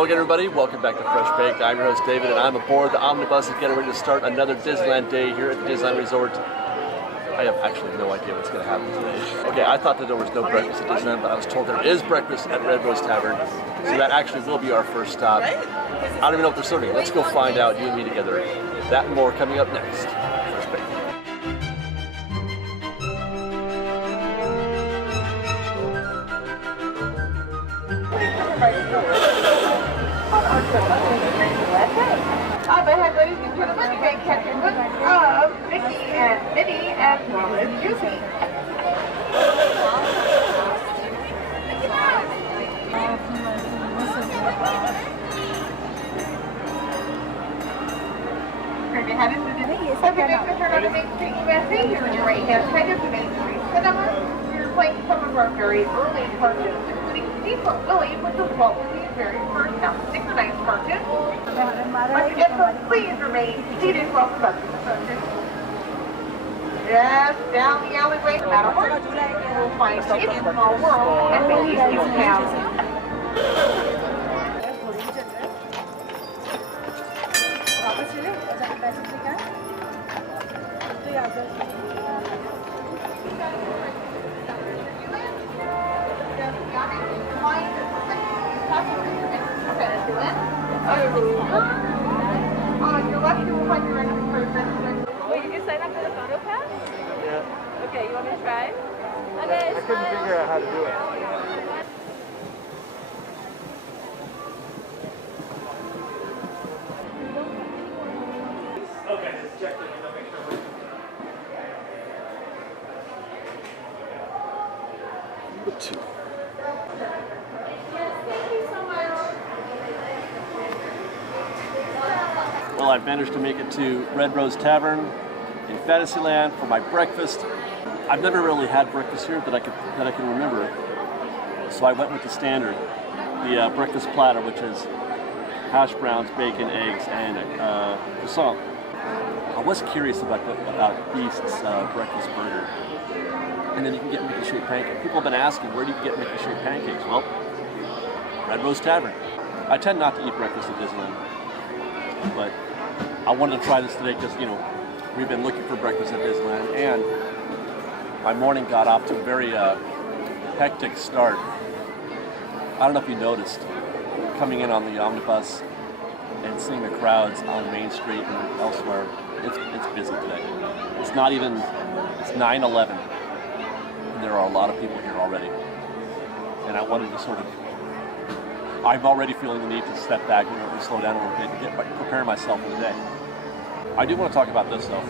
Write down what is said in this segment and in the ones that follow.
Hello again, everybody. Welcome back to FreshBaked. I'm your host, David, and I'm aboard the omnibus and getting ready to start another Disneyland day here at the Disneyland Resort. I have actually no idea what's going to happen today. Okay, I thought that there was no breakfast at Disneyland, but I was told there is breakfast at Red Rose Tavern, so that actually will be our first stop. I don't even know what they're serving. Let's go find out, you and me together. That and more coming up next. FreshBaked. Up ahead, ladies and gentlemen, you may catch a glimpse of Mickey and Minnie as well as Goofy. Turn your head into the turn on the Main Street USA here on your right hand side of the Main Street Cinema. We're playing some of our very early cartoons, including Steamboat Willie, which was Walt Disney's very first synchronized cartoon. Once again, folks, please remain seated while the bus is approaching. Just down the alleyway from Matterhorn, you will find It's a Small World and Mickey's New Town. On your left, you will find your registration. Wait, you can sign up for the photo pass? Yeah. Okay, you want me to try? Okay, I couldn't figure out how to do it. Okay, just check it. Make sure. Number 2. Well, I've managed to make it to Red Rose Tavern in Fantasyland for my breakfast. I've never really had breakfast here that I can remember, so I went with the standard, the breakfast platter, which is hash browns, bacon, eggs, and croissant. I was curious about Beast's breakfast burger, and then you can get Mickey-shaped pancakes. People have been asking, where do you get Mickey-shaped pancakes? Well, Red Rose Tavern. I tend not to eat breakfast at Disneyland, but I wanted to try this today because, you know, we've been looking for breakfast at Disneyland, and my morning got off to a very hectic start. I don't know if you noticed, coming in on the omnibus and seeing the crowds on Main Street and elsewhere, it's busy today. It's 9/11, and there are a lot of people here already. And I wanted to I'm already feeling the need to step back and slow down a little bit and prepare myself for the day. I do want to talk about this though.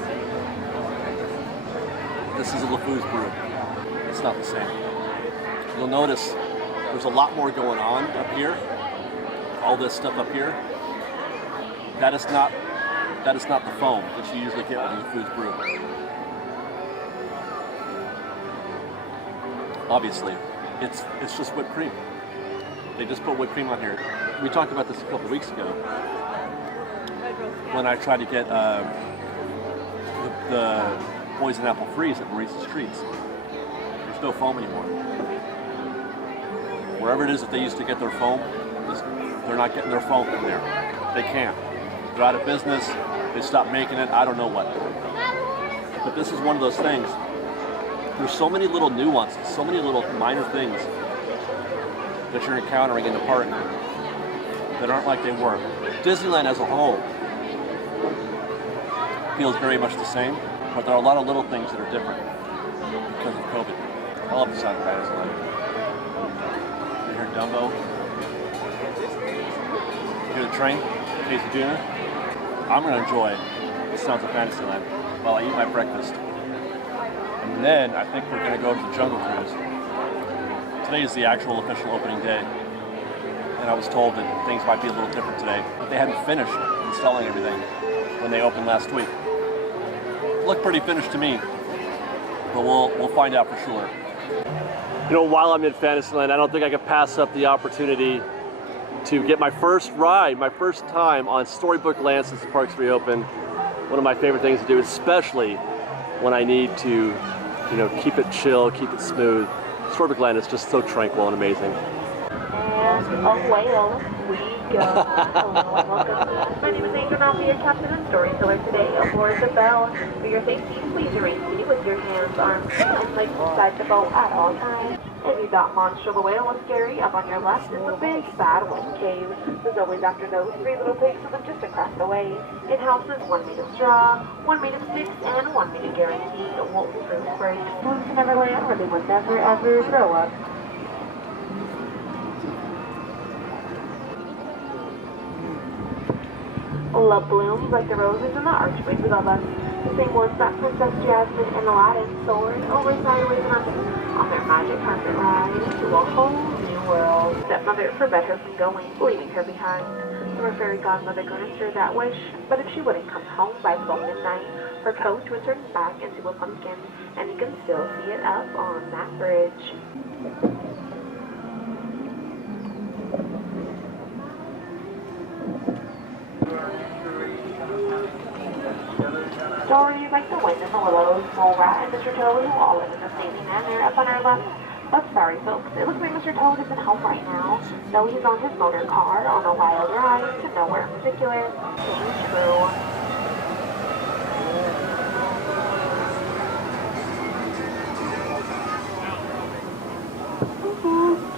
This is a LeFou's brew. It's not the same. You'll notice there's a lot more going on up here. All this stuff up here. That is not the foam that you usually get with LeFou's brew. Obviously, it's just whipped cream. They just put whipped cream on here. We talked about this a couple weeks ago when I tried to get the poison apple freeze at Maurice's Treats. There's no foam anymore. Wherever it is that they used to get their foam, they're not getting their foam from there. They can't. They're out of business. They stopped making it. I don't know what. But this is one of those things. There's so many little nuances, so many little minor things that you're encountering in the park that aren't like they were. Disneyland as a whole feels very much the same, but there are a lot of little things that are different because of COVID. I love the sound of Fantasyland. You hear Dumbo. You hear the train, Casey Jr. I'm going to enjoy the sounds of Fantasyland while I eat my breakfast. And then I think we're going to go to the Jungle Cruise. Today is the actual official opening day, and I was told that things might be a little different today. But they hadn't finished installing everything when they opened last week. It looked pretty finished to me, but we'll find out for sure. You know, while I'm in Fantasyland, I don't think I could pass up the opportunity to get my first ride, my first time on Storybook Land since the park's reopened. One of my favorite things to do, especially when I need to, you know, keep it chill, keep it smooth. Storybook Land is just so tranquil and amazing. And a whale, we go. Hello and welcome. My name is Angel and I'll be your captain and storyteller today aboard the Belle. For your safety, please remain seated with your hands, arms, and legs inside the boat at all times. If you thought Monster the Whale was scary, up on your left is the big bad wolf cave. There's always after those 3 little pigs that live just across the way. In houses, 1 made of straw, 1 made of sticks, and 1 made of guaranteed wolf-proof bricks. Balloons to Neverland where they would never ever grow up. Love blooms like the roses and the archways above us. The same ones that Princess Jasmine and Aladdin soared over sideways and under on their magic carpet ride to a whole new world. Stepmother forbade her from going, leaving her behind. So her fairy godmother granted her that wish, but if she wouldn't come home by 12 midnight, her coach would turn back into a pumpkin, and you can still see it up on that bridge. Stories like the wind and the willows, Mole Rat, and Mr. Toad who all live in the same manner up on our left. But sorry folks, it looks like Mr. Toad isn't home right now, though he's on his motor car on a wild ride to nowhere in particular. True.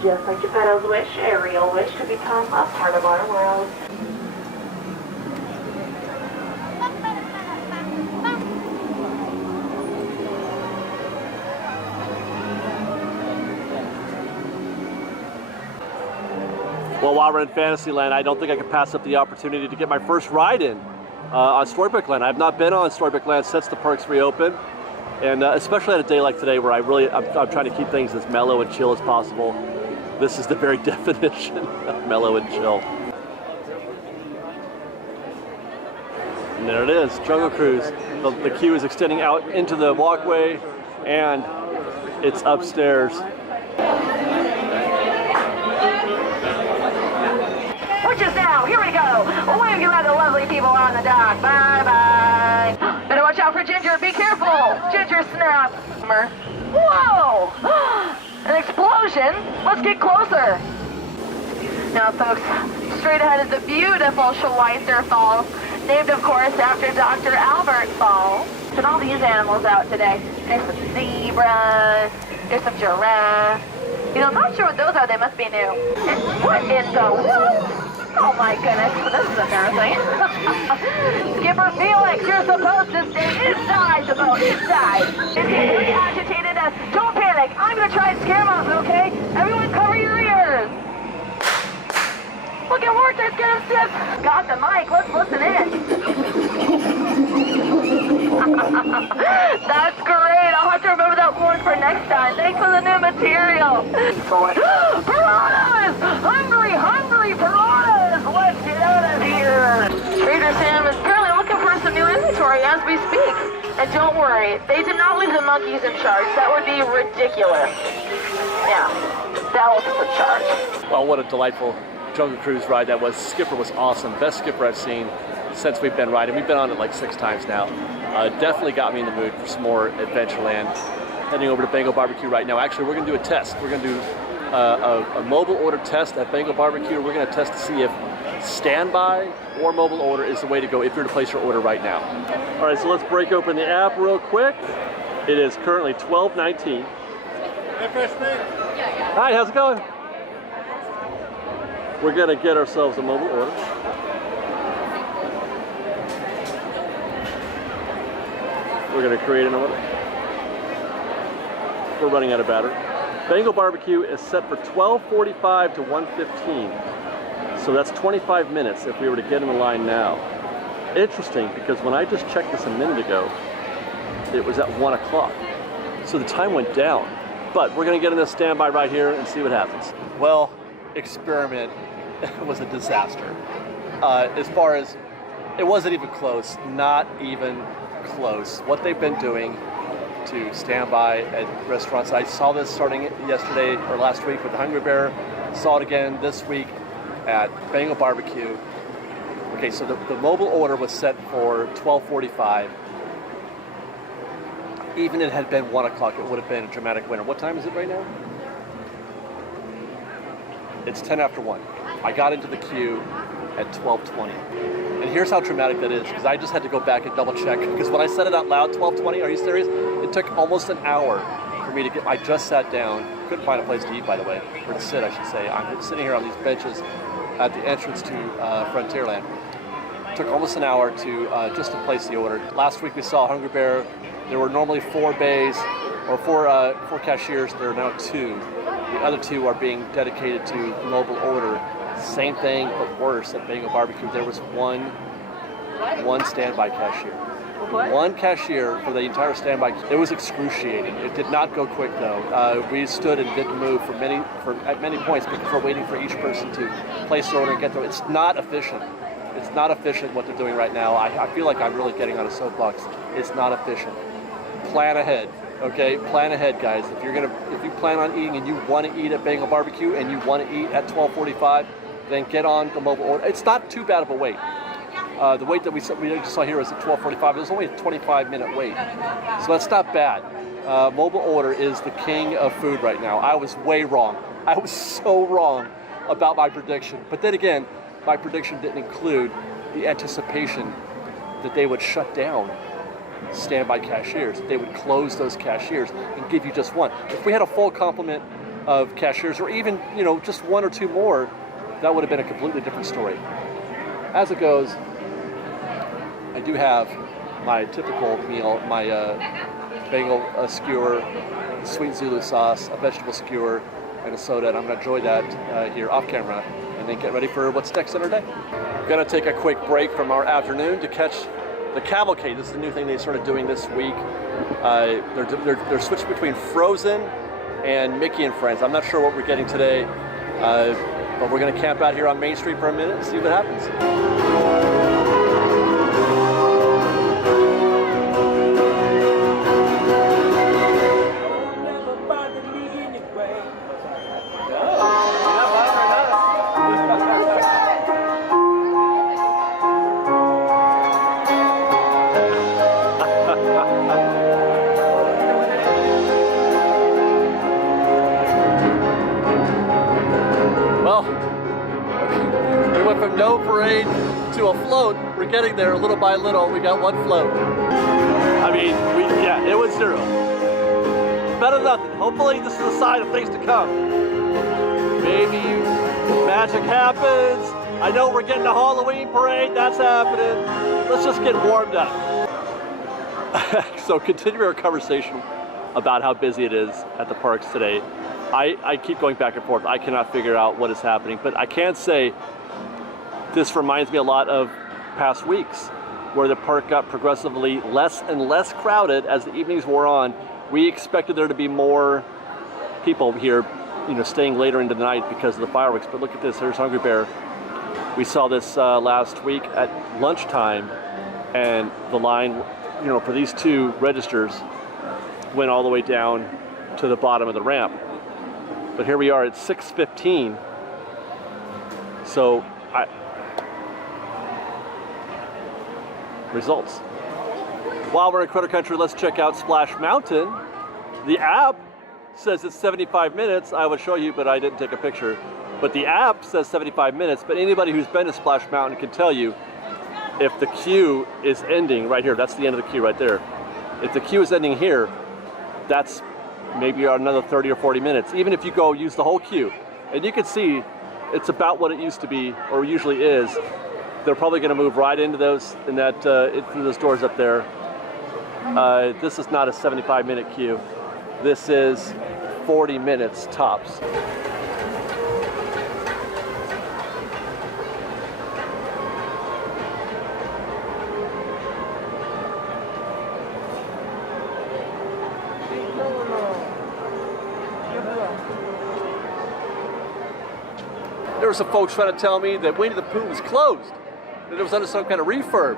Just like Geppetto's wish, Ariel wished to become a part of our world. Well, while we're in Fantasyland, I don't think I could pass up the opportunity to get my first ride in on Storybook Land. I've not been on Storybook Land since the parks reopened, and especially at a day like today where I'm trying to keep things as mellow and chill as possible. This is the very definition of mellow and chill. And there it is, Jungle Cruise. The queue is extending out into the walkway, and it's upstairs. Just now, here we go. Wave you at the lovely people on the dock. Bye-bye. Better watch out for Ginger. Be careful. Ginger snap. Whoa! An explosion. Let's get closer. Now, folks, straight ahead is the beautiful Schweitzer Falls, named, of course, after Dr. Albert Falls. And all these animals out today. There's some zebras. There's some giraffes. You know, I'm not sure what those are. They must be new. And what in the world? Oh my goodness, this is embarrassing. Skipper Felix, you're supposed to stay inside the boat, inside. If you're really agitated, don't panic. I'm going to try and scare him off, okay? Everyone cover your ears. Look at Walter's getting stiff. Got the mic, let's listen in. That's great. I'll have to remember that word for next time. Thanks for the new material. Piranhas! Hungry, hungry piranhas! Let's get out of here! Trader Sam is apparently looking for some new inventory as we speak. And don't worry, they did not leave the monkeys in charge. That would be ridiculous. Yeah, that was in charge. Well, what a delightful Jungle Cruise ride that was. Skipper was awesome. Best skipper I've seen since we've been riding. We've been on it like 6 times now. Definitely got me in the mood for some more Adventureland. Heading over to Bengal Barbecue right now. Actually, we're going to do a test. We're going to do a mobile order test at Bengal Barbecue. We're going to test to see if standby or mobile order is the way to go if you're to place your order right now. All right, so let's break open the app real quick. It is currently 12:19. Hey, FreshBaked. Hi, how's it going? We're going to get ourselves a mobile order. We're going to create an order. We're running out of battery. Bengal Barbecue is set for 12:45 to 1:15. So that's 25 minutes if we were to get in the line now. Interesting, because when I just checked this a minute ago, it was at 1 o'clock. So the time went down. But we're going to get in this standby right here and see what happens. Well, experiment was a disaster. As far as, it wasn't even close, not even close. What they've been doing to stand by at restaurants. I saw this starting yesterday or last week with the Hungry Bear. Saw it again this week at Bengal Barbecue. Okay, so the mobile order was set for 12:45. Even if it had been 1 o'clock, it would have been a dramatic winner. What time is it right now? It's 10 after 1. I got into the queue at 12:20. And here's how dramatic that is, because I just had to go back and double check. Because when I said it out loud, 12:20, are you serious? It took almost an hour for me to get, I just sat down. Couldn't find a place to eat, by the way, or to sit, I should say. I'm sitting here on these benches at the entrance to Frontierland. It took almost an hour to just to place the order. Last week we saw Hungry Bear. There were normally 4 bays, or four cashiers. There are now 2. The other 2 are being dedicated to mobile order. Same thing, but worse at Bengal Barbecue. There was one standby cashier. One cashier for the entire standby. It was excruciating. It did not go quick though. We stood and didn't move at many points because we're waiting for each person to place their order and get there. It's not efficient. It's not efficient what they're doing right now. I feel like I'm really getting on a soapbox. It's not efficient. Plan ahead, okay? Plan ahead, guys. If you plan on eating and you want to eat at Bengal Barbecue and you want to eat at 12:45, then get on the mobile order. It's not too bad of a wait. The wait that we just saw here was at 12:45. It was only a 25-minute wait, so that's not bad. Mobile order is the king of food right now. I was way wrong. I was so wrong about my prediction. But then again, my prediction didn't include the anticipation that they would shut down standby cashiers. They would close those cashiers and give you just one. If we had a full complement of cashiers, or even just 1 or 2 more, that would have been a completely different story. As it goes, I do have my typical meal, my Bengal skewer, sweet Zulu sauce, a vegetable skewer, and a soda, and I'm going to enjoy that here off camera, and then get ready for what's next on our day. I'm going to take a quick break from our afternoon to catch the cavalcade. This is a new thing they started doing this week. They're switching between Frozen and Mickey and Friends. I'm not sure what we're getting today, but we're going to camp out here on Main Street for a minute and see what happens. From no parade to a float, we're getting there little by little. We got 1 float. I mean, it was 0. Better than nothing. Hopefully this is a sign of things to come. Maybe magic happens. I know we're getting a Halloween parade, that's happening. Let's just get warmed up. So continuing our conversation about how busy it is at the parks today, I keep going back and forth. I cannot figure out what is happening, but I can say this reminds me a lot of past weeks where the park got progressively less and less crowded as the evenings wore on. We expected there to be more people here, staying later into the night because of the fireworks, but look at this, here's Hungry Bear. We saw this last week at lunchtime, and the line, for these 2 registers went all the way down to the bottom of the ramp. But here we are at 6:15. So results. While we're in Critter Country, let's check out Splash Mountain. The app says it's 75 minutes. I would show you, but I didn't take a picture. But the app says 75 minutes, but anybody who's been to Splash Mountain can tell you if the queue is ending right here. That's the end of the queue right there. If the queue is ending here, that's maybe another 30 or 40 minutes. Even if you go use the whole queue. And you can see it's about what it used to be, or usually is. They're probably going to move right into those, through those doors up there. This is not a 75-minute queue. This is 40 minutes tops. There were some folks trying to tell me that Winnie the Pooh was closed, that it was under some kind of refurb.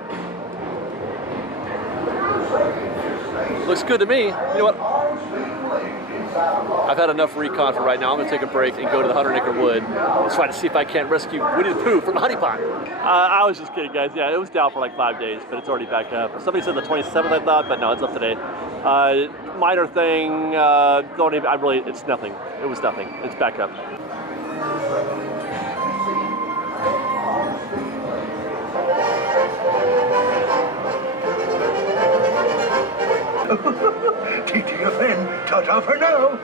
Looks good to me. You know what? I've had enough recon for right now. I'm going to take a break and go to the 100 Acre Wood and try to see if I can't rescue Winnie the Pooh from the honey pot. I was just kidding, guys. Yeah, it was down for like 5 days, but it's already back up. Somebody said the 27th, I thought, but no, it's up today. Minor thing. It's nothing. It was nothing. It's back up. TTFN, ta-ta for now.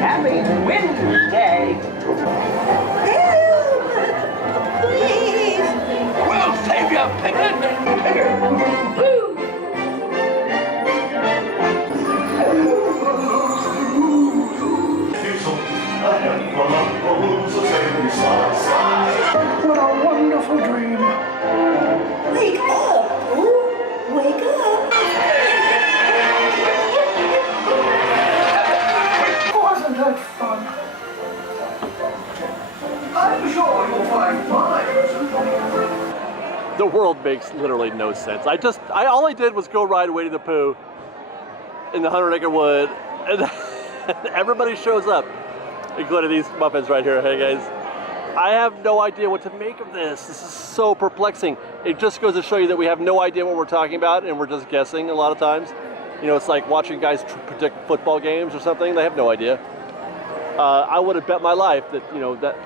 Happy Wednesday. Please. We'll save you, Piglet. What a wonderful dream. Wake up, Pooh. Wake up. Wasn't that fun? I'm sure you'll find mine. The world makes literally no sense. All I did was go ride Winnie the Pooh in the 100-acre wood, and everybody shows up, including these muffins right here. Hey guys, I have no idea what to make of this. This is so perplexing. It just goes to show you that we have no idea what we're talking about, and we're just guessing a lot of times. You know, it's like watching guys predict football games or something. They have no idea. I would have bet my life that, you know, that.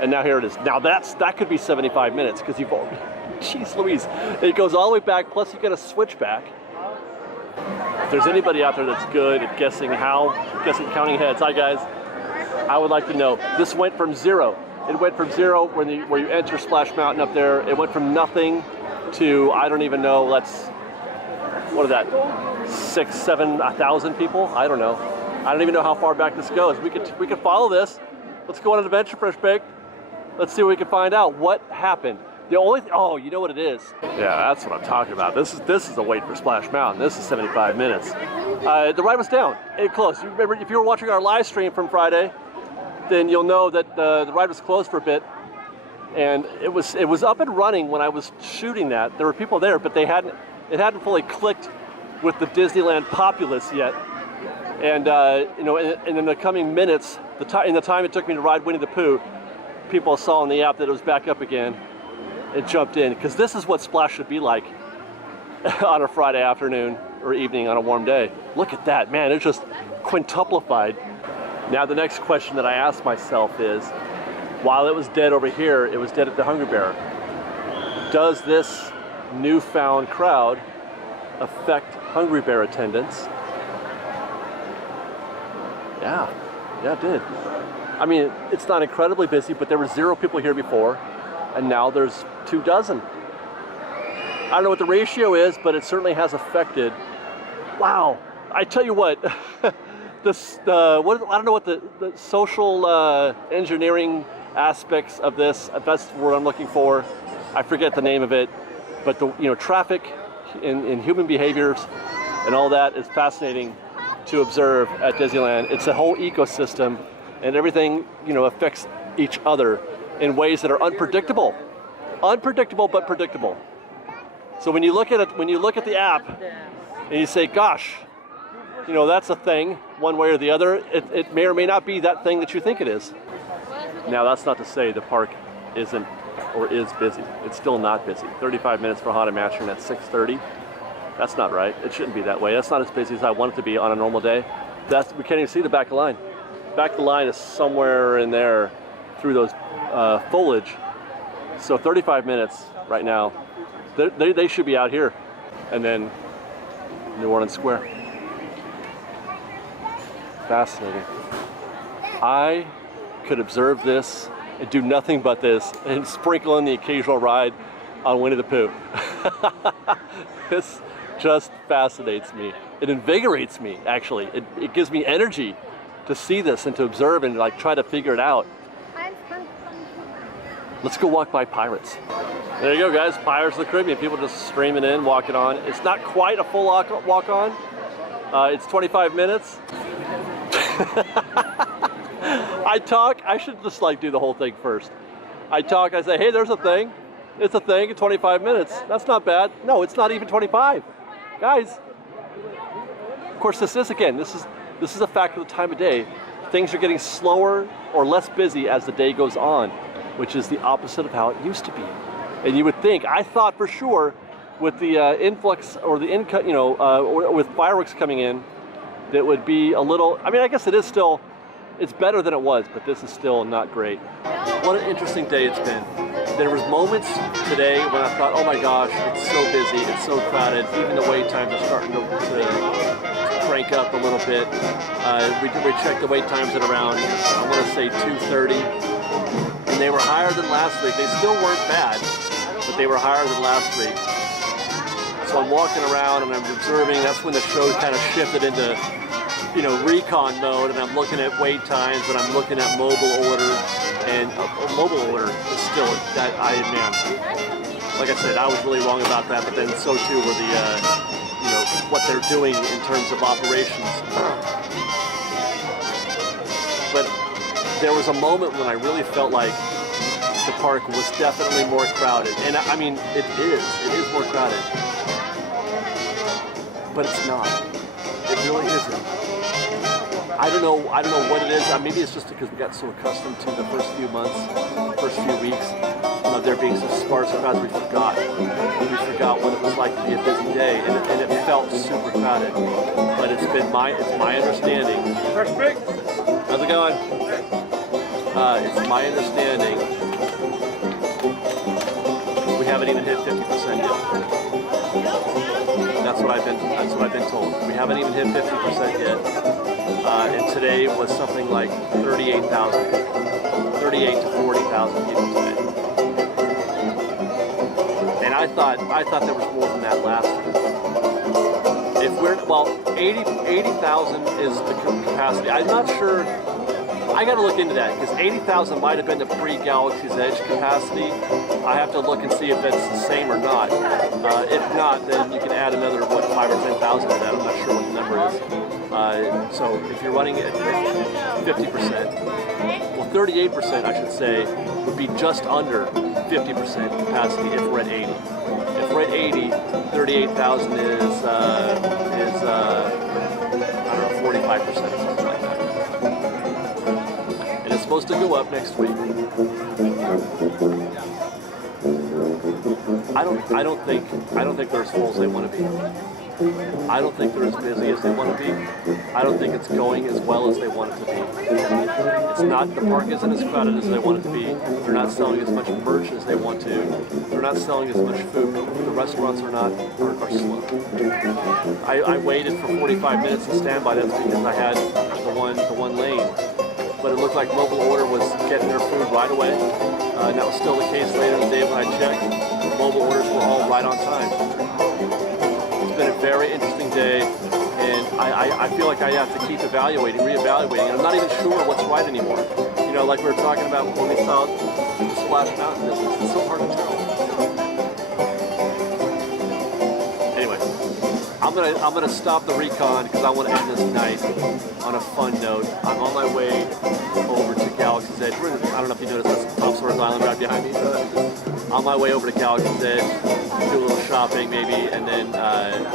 And now here it is. Now that could be 75 minutes because you've already, jeez Louise, it goes all the way back. Plus you get a switchback. If there's anybody out there that's good at guessing counting heads, hi guys, I would like to know. This went from 0. It went from 0 where you enter Splash Mountain up there. It went from nothing to, I don't even know, what is that, 6, 7, 1,000 people? I don't know. I don't even know how far back this goes. We could follow this. Let's go on an adventure, FreshBaked. Let's see what we can find out. What happened? Oh, you know what it is? Yeah, that's what I'm talking about. This is a wait for Splash Mountain. This is 75 minutes. The ride was down. It closed. You remember, if you were watching our live stream from Friday, then you'll know that the ride was closed for a bit, and it was up and running when I was shooting that. There were people there, but it hadn't fully clicked with the Disneyland populace yet. And you know, and in the coming minutes, in the time it took me to ride Winnie the Pooh, people saw on the app that it was back up again and jumped in, because this is what Splash should be like on a Friday afternoon or evening on a warm day. Look at that, man, it's just quintuplified. Now the next question that I asked myself is, while it was dead over here, it was dead at the Hungry Bear. Does this newfound crowd affect Hungry Bear attendance? Yeah, it did. I mean, it's not incredibly busy, but there were 0 people here before, and now there's 24. I don't know what the ratio is, but it certainly has affected. Wow, I tell you what, I don't know what the social engineering aspects of this, that's the word I'm looking for. I forget the name of it, but the traffic in human behaviors and all that is fascinating to observe at Disneyland. It's a whole ecosystem, and everything affects each other in ways that are unpredictable but predictable. So when you look at the app and you say, gosh, that's a thing one way or the other, it may or may not be that thing that you think it is. Now that's not to say the park isn't or is busy. It's still not busy. 35 minutes for Haunted Mansion at 6:30. That's not right. It shouldn't be that way. That's not as busy as I want it to be on a normal day. We can't even see the back of the line. Back of the line is somewhere in there through those foliage. So 35 minutes right now. They should be out here. And then New Orleans Square. Fascinating. I could observe this and do nothing but this and sprinkle in the occasional ride on Winnie the Pooh. This just fascinates me. It invigorates me, actually. It gives me energy to see this and to observe and try to figure it out. Let's go walk by Pirates. There you go, guys. Pirates of the Caribbean. People just streaming in, walking on. It's not quite a full walk on. It's 25 minutes. I should just do the whole thing first. I say, hey, there's a thing. It's a thing in 25 minutes. That's not bad. No, it's not even 25. Guys, of course this is a factor of the time of day. Things are getting slower or less busy as the day goes on, which is the opposite of how it used to be. And you would think, I thought for sure with the influx or the with fireworks coming in, that would be a little. I mean, I guess it is still. It's better than it was, but this is still not great. What an interesting day it's been. There was moments today when I thought, oh my gosh, it's so busy, it's so crowded. Even the wait times are starting to crank up a little bit. We checked the wait times at around, I want to say 2:30, and they were higher than last week. They still weren't bad, but they were higher than last week. So I'm walking around and I'm observing. That's when the show kind of shifted into, recon mode, and I'm looking at wait times, and I'm looking at mobile order, and mobile order is still that like I said, I was really wrong about that, but then so too were the what they're doing in terms of operations. But there was a moment when I really felt like the park was definitely more crowded, and I mean it is more crowded, but it's not. It really isn't. I don't know what it is. Maybe it's just because we got so accustomed to the first few months, first few weeks of there being some sparse crowds. We forgot what it was like to be a busy day, and it felt super crowded. But it's my understanding. FreshBaked. How's it going? It's my understanding we haven't even hit 50% yet. That's what I've been told. We haven't even hit 50% yet. And today was something like 38 to 40,000 people today. And I thought there was more than that last week. If 80,000 is the capacity. I'm not sure. I got to look into that because 80,000 might have been the pre-Galaxy's Edge capacity. I have to look and see if that's the same or not. If not, then you can add another 5 or 10,000 to that. I'm not sure what the number is. So if you're running it at 50%, well, 38% I should say would be just under 50% capacity if we're at 80. If we're at 80, 38,000 is I don't know, 45% or something like that. And it's supposed to go up next week. I don't think they're as full as they want to be. I don't think they're as busy as they want to be. I don't think it's going as well as they want it to be. It's not, the park isn't as crowded as they want it to be. They're not selling as much merch as they want to. They're not selling as much food. The restaurants are slow. I waited for 45 minutes to stand by. That's because I had the one lane. But it looked like mobile order was getting their food right away. And that was still the case later in the day when I checked. Mobile orders were all right on time. It's been a very interesting day, and I feel like I have to keep reevaluating, and I'm not even sure what's right anymore. Like we were talking about when we saw the Splash Mountain business. It's so hard to tell. Anyway, I'm gonna stop the recon because I want to end this night on a fun note. I'm on my way over to Galaxy's Edge. I don't know if you noticed that's Tom Sawyer's Island right behind me. On my way over to Galaxy's Edge, do a little shopping maybe, and then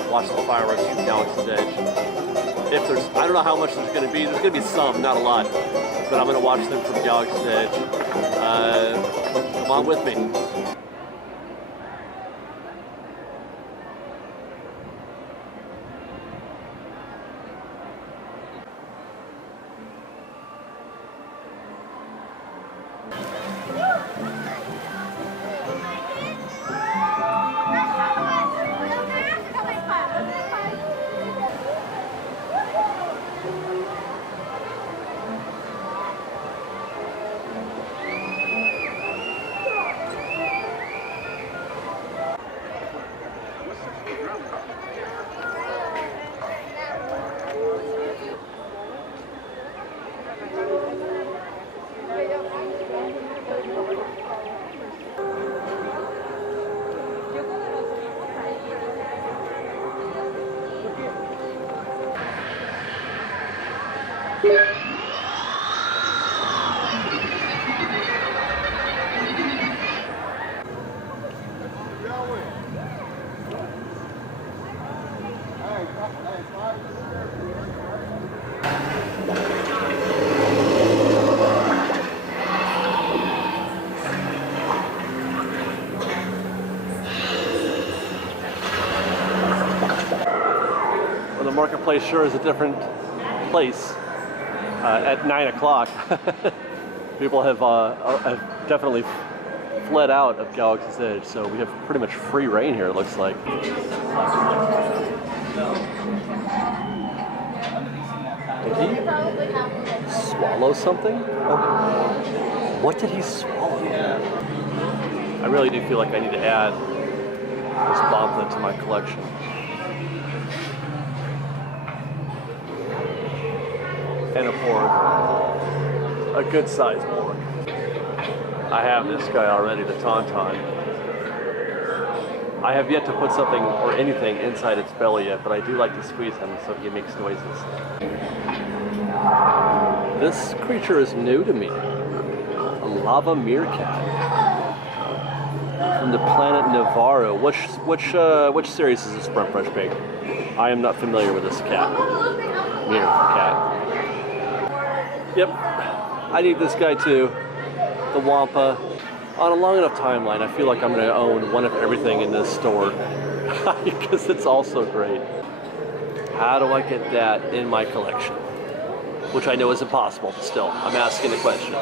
watch the fireworks from Galaxy's Edge. I don't know how much there's going to be. There's going to be some, not a lot, but I'm going to watch them from Galaxy's Edge. Come on with me. marketplace sure is a different place at 9 o'clock. People have definitely fled out of Galaxy's Edge, so we have pretty much free reign here, it looks like. Did he swallow something? Oh. What did he swallow? I really do feel like I need to add this bomblet to my collection. And a pork. A good sized pork. I have this guy already, the Tauntaun. I have yet to put something or anything inside its belly yet, but I do like to squeeze him so he makes noises. This creature is new to me. A lava meerkat. From the planet Navarro. Which series is this from, FreshBaked? I am not familiar with this cat. Meerkat. Yep. I need this guy too. The Wampa. On a long enough timeline, I feel like I'm going to own one of everything in this store because it's all so great. How do I get that in my collection? Which I know is impossible, but still, I'm asking the question.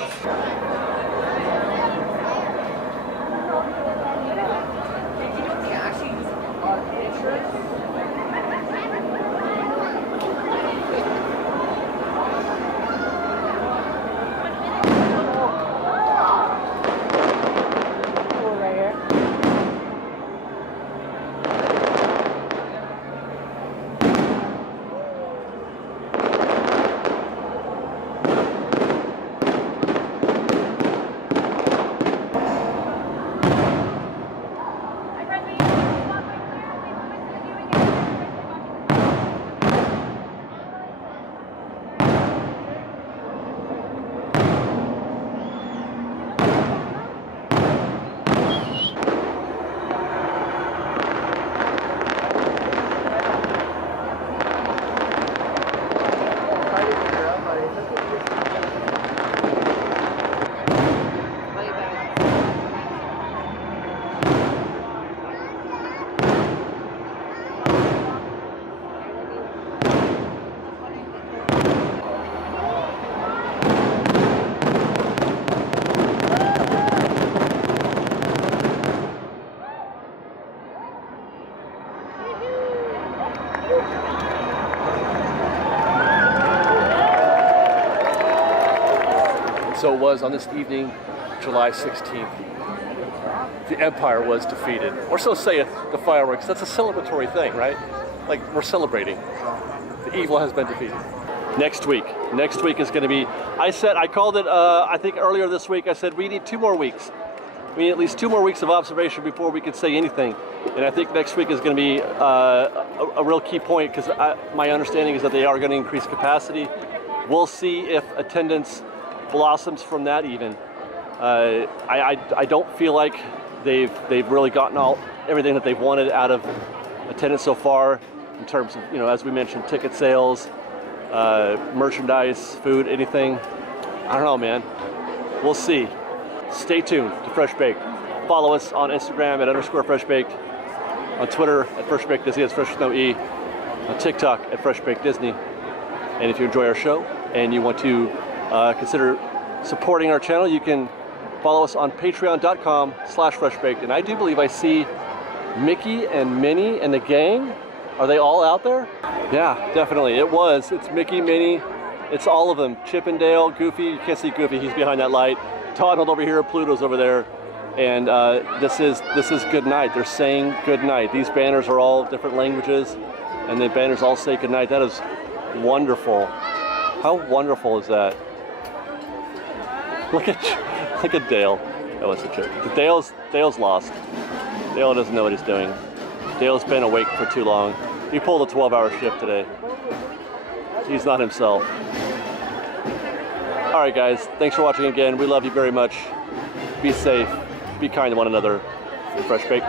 So it was on this evening, July 16th. The Empire was defeated. Or so saith the fireworks. That's a celebratory thing, right? Like, we're celebrating. The evil has been defeated. Next week is going to be, I called it, I think earlier this week, I said we need 2 more weeks. We need at least 2 more weeks of observation before we can say anything. And I think next week is going to be a real key point, because my understanding is that they are going to increase capacity. We'll see if attendance blossoms from that even. I don't feel like they've really gotten everything that they've wanted out of attendance so far, in terms of, you know, as we mentioned, ticket sales, merchandise, food, anything. I don't know, man. We'll see. Stay tuned to FreshBaked. Follow us on Instagram at _FreshBaked, on Twitter at FreshBaked Disney, that's Fresh with no E, on TikTok at FreshBaked Disney. And if you enjoy our show and you want to consider supporting our channel, you can follow us on patreon.com/FreshBaked. And I do believe I see Mickey and Minnie and the gang. Are they all out there? Yeah, definitely. It's Mickey, Minnie, it's all of them. Chip and Dale, Goofy, you can't see Goofy, he's behind that light. Donald over here, Pluto's over there. And this is goodnight. They're saying goodnight. These banners are all different languages, and the banners all say goodnight. That is wonderful. How wonderful is that? Look at Dale. That was a joke. Dale's lost. Dale doesn't know what he's doing. Dale's been awake for too long. He pulled a 12-hour shift today. He's not himself. All right, guys. Thanks for watching again. We love you very much. Be safe. Be kind to one another. FreshBaked.